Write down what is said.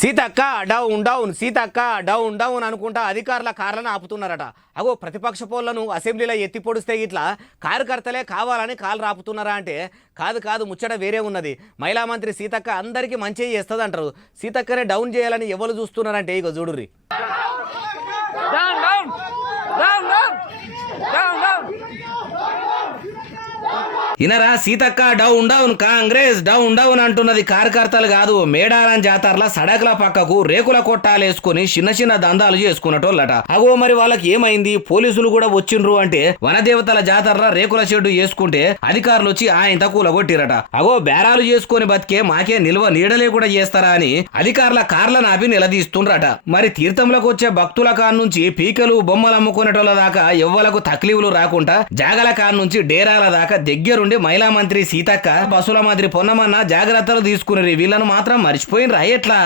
Seethakka down down Seethakka down down అనుకుంటా అధికారుల కార్లను ఆపుతున్నారట. అగో ప్రతిపక్ష పోళ్లను అసెంబ్లీలో ఎత్తి పొడిస్తే ఇట్లా కార్యకర్తలే కావాలని కాలు రాపుతున్నారా అంటే కాదు కాదు, ముచ్చట వేరే ఉన్నది. మహిళా మంత్రి సీతక్క అందరికీ మంచి చేస్తుంది అంటారు. సీతక్కనే డౌన్ చేయాలని ఎవరు చూస్తున్నారంటే ఇక చూడుర్రి. ఇనరా Seethakka down down, Congress down down అంటున్నది కార్యకర్తలు కాదు. మేడారం జాతరల సడకుల పక్కకు రేకుల కొట్టాలేసుకుని చిన్న చిన్న దందాలు చేసుకున్నటోళ్ళట. అగో మరి వాళ్ళకి ఏమైంది? పోలీసులు కూడా వచ్చిండ్రు అంటే వనదేవతల జాతరల రేకుల షెడ్డు చేసుకుంటే అధికారులు వచ్చి ఆయన కూలగొట్టిరట. అగో బేరాలు చేసుకుని బతికే మాకే నిల్వ నీడలే కూడా చేస్తారా అని అధికారుల కార్లను ఆపి నిలదీస్తుండ్రట. మరి తీర్థంలోకి వచ్చే భక్తుల కాన్ నుంచి పీకలు బొమ్మలు అమ్ముకునేటోళ్ళ దాకా ఎవ్వలకు తక్లీవులు రాకుండా జాగల కాన్ నుంచి డేరాల దాకా దగ్గరుండి మహిళా మంత్రి సీతక్క బస్సుల మంత్రి పొన్నమన్న జాగ్రత్తలు తీసుకుని వీళ్ళను మాత్రం మర్చిపోయినరా ఎట్లా?